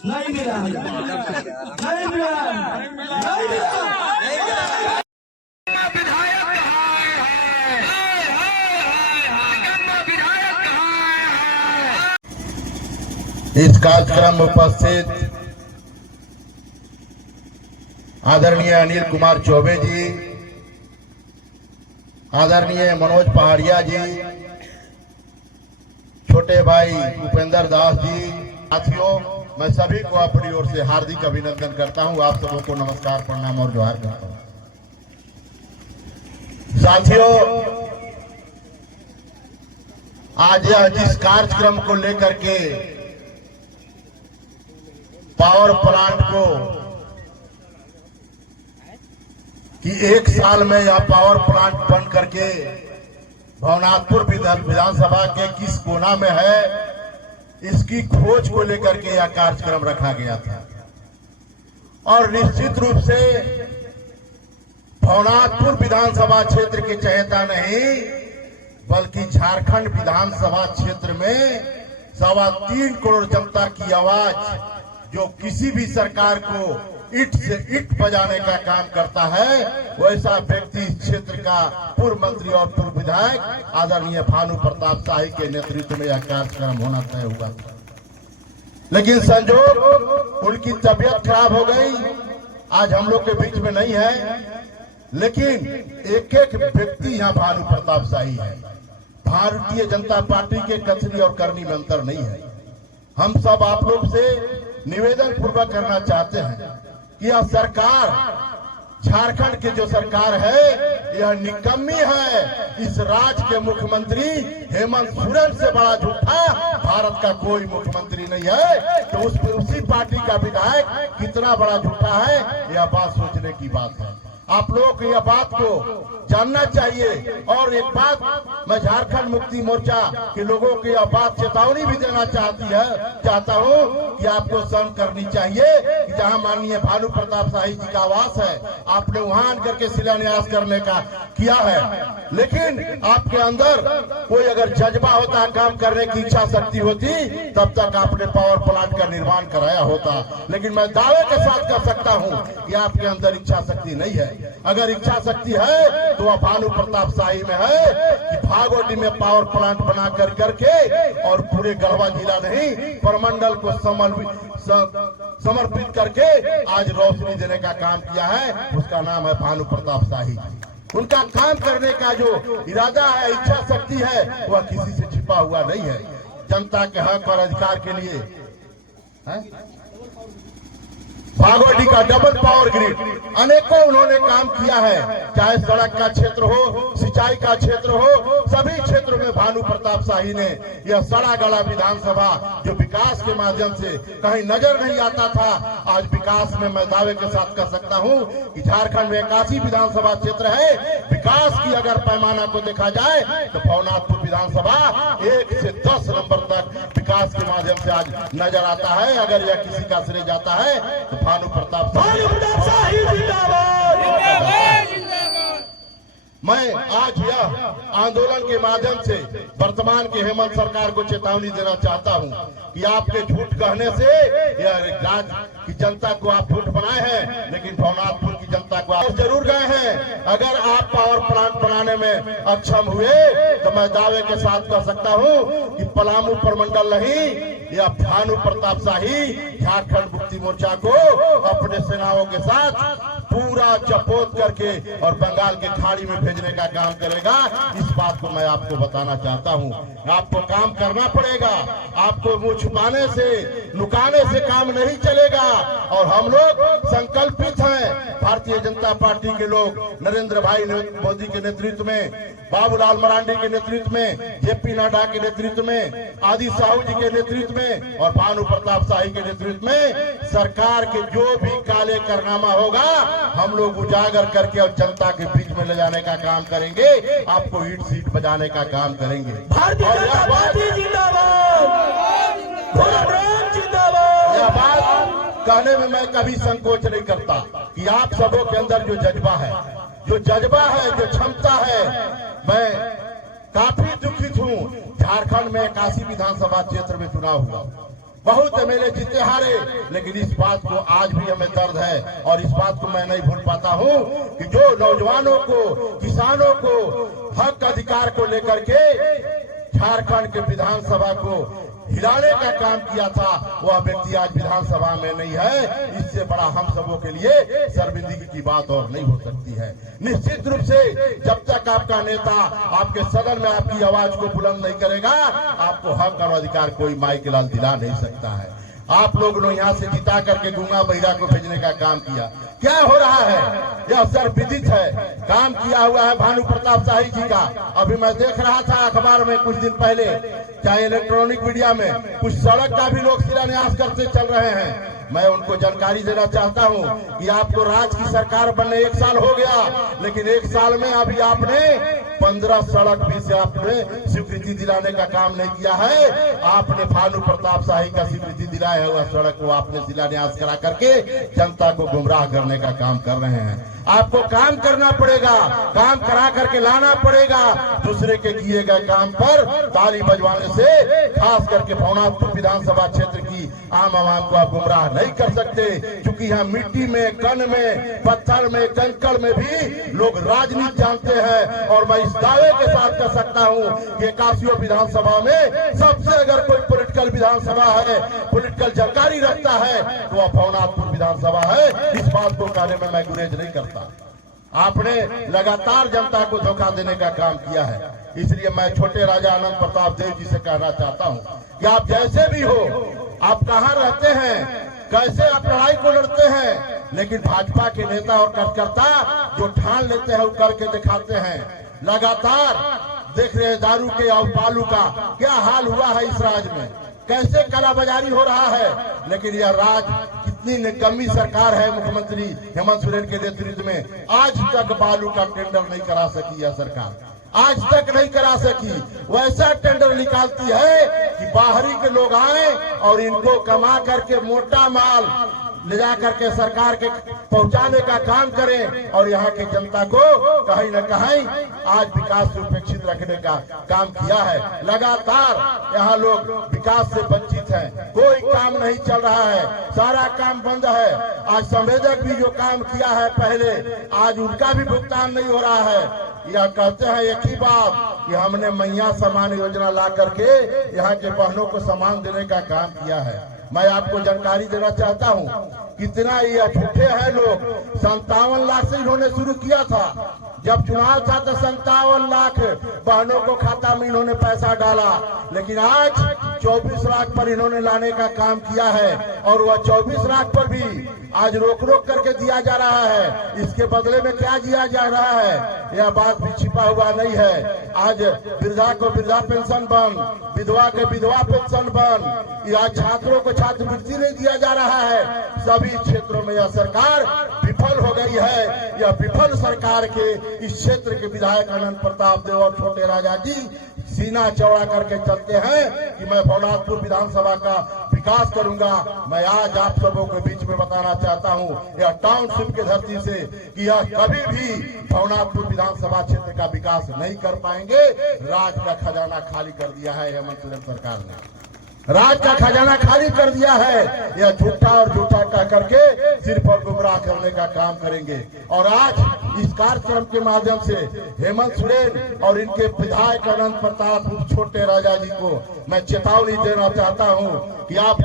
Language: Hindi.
नहीं मिला, नहीं मिला, नहीं मिला। इस कार्यक्रम में उपस्थित आदरणीय अनिल कुमार चौबे जी, आदरणीय मनोज पहाड़िया जी, छोटे भाई उपेंद्र दास जी, साथियों, मैं सभी को अपनी ओर से हार्दिक अभिनंदन करता हूं। आप सबों को नमस्कार, प्रणाम और जोहार करता हूं। साथियों, आज यह जिस कार्यक्रम को लेकर के पावर प्लांट को कि एक साल में यह पावर प्लांट बन करके भवनाथपुर विधानसभा के किस कोना में है, इसकी खोज को लेकर के यह कार्यक्रम रखा गया था। और निश्चित रूप से भवनाथपुर विधानसभा क्षेत्र के चहेता नहीं बल्कि झारखंड विधानसभा क्षेत्र में 3.25 करोड़ जनता की आवाज जो किसी भी सरकार को ईंट से ईंट बजाने का काम करता है, वैसा व्यक्ति इस क्षेत्र का पूर्व मंत्री और पूर्व विधायक आदरणीय भानु प्रताप शाही के नेतृत्व में यह कार्यक्रम होना तय हुआ था। लेकिन संजोग उनकी तबीयत खराब हो गई, आज हम लोग के बीच में नहीं है। लेकिन एक एक व्यक्ति यहाँ भानु प्रताप शाही है। भारतीय जनता पार्टी के कथनी और करनी में अंतर नहीं है। हम सब आप लोग से निवेदन पूर्वक करना चाहते हैं कि यह सरकार, झारखंड की जो सरकार है, यह निकम्मी है। इस राज्य के मुख्यमंत्री हेमंत सोरेन से बड़ा झूठा भारत का कोई मुख्यमंत्री नहीं है। तो उसी पार्टी का विधायक कितना बड़ा झूठा है, यह बात सोचने की बात है। आप लोगों को यह बात को जानना चाहिए। और एक बात मैं झारखंड मुक्ति मोर्चा के लोगों को यह बात चेतावनी भी देना चाहता हूं कि आपको सहन करनी चाहिए कि जहां माननीय भानु प्रताप शाही जी का आवास है, आपने वहां आकर के शिलान्यास करने का किया है। लेकिन आपके अंदर कोई अगर जज्बा होता, काम करने की इच्छा शक्ति होती, तब तक आपने पावर प्लांट का निर्माण कराया होता। लेकिन मैं दावे के साथ कर सकता हूं कि आपके अंदर इच्छा शक्ति नहीं है। अगर इच्छा शक्ति है तो वह भानु प्रताप शाही में है कि भागोटी में पावर प्लांट बना करके और पूरे गढ़वा जिला नहीं प्रमंडल को समर्पित करके आज रोशनी देने का काम किया है। उसका नाम है भानु प्रताप शाही। उनका काम करने का जो इरादा है, इच्छा शक्ति है, वह किसी से छिपा हुआ नहीं है। जनता के हक और अधिकार के लिए भागोटी का डबल पावर ग्रिड अनेकों उन्होंने काम किया है। चाहे सड़क का क्षेत्र हो, सिंचाई का क्षेत्र हो, सभी क्षेत्रों में भानु प्रताप शाही ने यह सड़ा गला विधानसभा जो विकास के माध्यम से कहीं नजर नहीं आता था, आज विकास में मैं दावे के साथ कह सकता हूं कि झारखंड में 81 विधानसभा क्षेत्र है। विकास की अगर पैमाना को देखा जाए तो भवनाथपुर विधानसभा 1 से 10 नंबर तक विकास के माध्यम से आज नजर आता है। अगर यह किसी का श्रेय जाता है तो भानु प्रताप शाही जिंदाबाद। मैं आज यह आंदोलन के माध्यम से वर्तमान के हेमंत सरकार को चेतावनी देना चाहता हूं कि आपके झूठ कहने से यह राज्य की जनता को आप झूठ बनाए हैं, लेकिन भवनाथपुर की जनता को आप जरूर गए हैं। अगर आप पावर प्लांट बनाने में अक्षम हुए तो मैं दावे के साथ कह सकता हूं कि पलामू प्रमंडल नहीं, यह भानु प्रताप शाही झारखंड मुक्ति मोर्चा को अपने सेनाओं के साथ पूरा चपोत करके और बंगाल के खाड़ी में भेजने का काम करेगा। इस बात को मैं आपको बताना चाहता हूं। आपको काम करना पड़ेगा। आपको मुंह छुपाने से, लुकाने से काम नहीं चलेगा। और हम लोग संकल्पित हैं, भारतीय जनता पार्टी के लोग नरेंद्र भाई मोदी के नेतृत्व में, बाबूलाल मरांडी के नेतृत्व में, जेपी नड्डा के नेतृत्व में, आदि साहू जी के नेतृत्व में और भानु प्रताप शाही के नेतृत्व में सरकार के जो भी काले कारनामा होगा हम लोग उजागर करके और जनता के बीच में ले जाने का काम करेंगे। आपको ईंट सीट बजाने का काम करेंगे। भारतीय जनता पार्टी जिंदाबाद, जिंदाबाद। यह बात कहने में मैं कभी संकोच नहीं करता कि आप सबों के अंदर जो जज्बा है, जो क्षमता है, मैं काफी दुखित हूं। झारखंड में 81 विधानसभा क्षेत्र में चुनाव हुआ, बहुत एमएलए जीते हारे, लेकिन इस बात को आज भी हमें दर्द है और इस बात को मैं नहीं भूल पाता हूं कि जो नौजवानों को, किसानों को हक अधिकार को लेकर के झारखंड के विधानसभा को हिलाने का काम किया था, वह व्यक्ति आज विधानसभा में नहीं है। इससे बड़ा हम सबों के लिए शर्मिंदगी की बात और नहीं हो सकती है। निश्चित रूप से जब तक आपका नेता आपके सदन में आपकी आवाज को बुलंद नहीं करेगा, आपको हक और अधिकार कोई माई के लाल दिला नहीं सकता है। आप लोगों ने यहाँ से जिता करके गूंगा बहिरा को भेजने का काम किया। क्या हो रहा है? यह सर्वविदित है। काम किया हुआ है भानु प्रताप शाही जी का। अभी मैं देख रहा था अखबार में कुछ दिन पहले, चाहे इलेक्ट्रॉनिक मीडिया में, कुछ सड़क का भी लोग शिलान्यास करते चल रहे हैं। मैं उनको जानकारी देना चाहता हूं कि आपको राज्य की सरकार बनने 1 साल हो गया, लेकिन 1 साल में अभी आपने 15 सड़क भी से आपने स्वीकृति दिलाने का काम नहीं किया है। आपने भानु प्रताप शाही का स्वीकृति दिलाया हुआ सड़क को आपने शिलान्यास करा करके जनता को गुमराह करने का काम कर रहे हैं। आपको काम करना पड़ेगा, काम करा करके लाना पड़ेगा। दूसरे के किए गए काम पर ताली बजवाने से खास करके भवनाथपुर विधानसभा क्षेत्र की आम आवाम को आप गुमराह नहीं कर सकते, क्योंकि यहाँ मिट्टी में, कण में, पत्थर में, कंकड़ में भी लोग राजनीति जानते हैं। और मैं इस दावे के साथ कर सकता हूँ कि काशियों विधानसभा में सबसे अगर कोई पॉलिटिकल विधानसभा है, पॉलिटिकल जानकारी रखता है, तो वह भवनाथपुर विधानसभा है। इस बात को कहने में मैं गुरेज नहीं करता। आपने लगातार जनता को धोखा देने का काम किया है। इसलिए मैं छोटे राजा आनंद प्रताप देव जी से कहना चाहता हूं कि आप जैसे भी हो, आप कहां रहते हैं, कैसे आप लड़ाई को लड़ते हैं, लेकिन भाजपा के नेता और कार्यकर्ता जो ठान लेते हैं वो करके दिखाते हैं। लगातार देख रहे हैं दारू के और बालू का क्या हाल हुआ है इस राज्य में, कैसे कालाबाजारी हो रहा है। लेकिन यह राज्य कितनी निकम्मी सरकार है मुख्यमंत्री हेमंत सोरेन के नेतृत्व में, आज तक बालू का टेंडर नहीं करा सकी यह सरकार, आज तक नहीं करा सकी। वैसा टेंडर निकालती है कि बाहरी के लोग आए और इनको कमा करके मोटा माल ले जा करके सरकार के पहुंचाने का काम करें और यहाँ की जनता को कहीं न कहीं आज विकास से उपेक्षित रखने का काम किया है। लगातार यहाँ लोग विकास से वंचित हैं, कोई काम नहीं चल रहा है, सारा काम बंद है। आज संवेदक भी जो काम किया है पहले, आज उनका भी भुगतान नहीं हो रहा है। यह कहते हैं एक ही बात कि हमने मैया सम्मान योजना ला करके यहाँ के बहनों को सम्मान देने का काम किया है। मैं आपको जानकारी देना चाहता हूं, कितना ये झूठे हैं लोग। 57 लाख से इन्होंने शुरू किया था, जब चुनाव था तो 57 लाख बहनों को खाता में इन्होंने पैसा डाला, लेकिन आज 24 लाख पर इन्होंने लाने का काम किया है। और वह 24 लाख पर भी आज रोक रोक करके दिया जा रहा है। इसके बदले में क्या दिया जा रहा है, यह बात भी छिपा हुआ नहीं है। आज वृद्धा को वृद्धा पेंशन बंद, विधवा के विधवा पेंशन बंद, या छात्रों को छात्रवृत्ति नहीं दिया जा रहा है। सभी क्षेत्रों में यह सरकार विफल हो गई है। यह विफल सरकार के इस क्षेत्र के विधायक आनंद प्रताप देव और छोटे राजा जी सीना चौड़ा करके चलते हैं कि मैं भवनाथपुर विधानसभा का विकास करूंगा। मैं आज आप सबों के बीच में बताना चाहता हूं, यह टाउनशिप की धरती से कि यह कभी भी भवनाथपुर विधानसभा क्षेत्र का विकास नहीं कर पाएंगे। राज्य का खजाना खाली कर दिया है हेमंत सोरेन सरकार ने, राज्य का खजाना खाली कर दिया है। यह झूठा और झूठा कह करके सिर्फ और गुमराह करने का काम करेंगे। और आज इस कार्यक्रम के माध्यम से हेमंत सोरेन और इनके विधायक आनंद प्रताप छोटे राजा जी को मैं चेतावनी देना चाहता हूं कि आप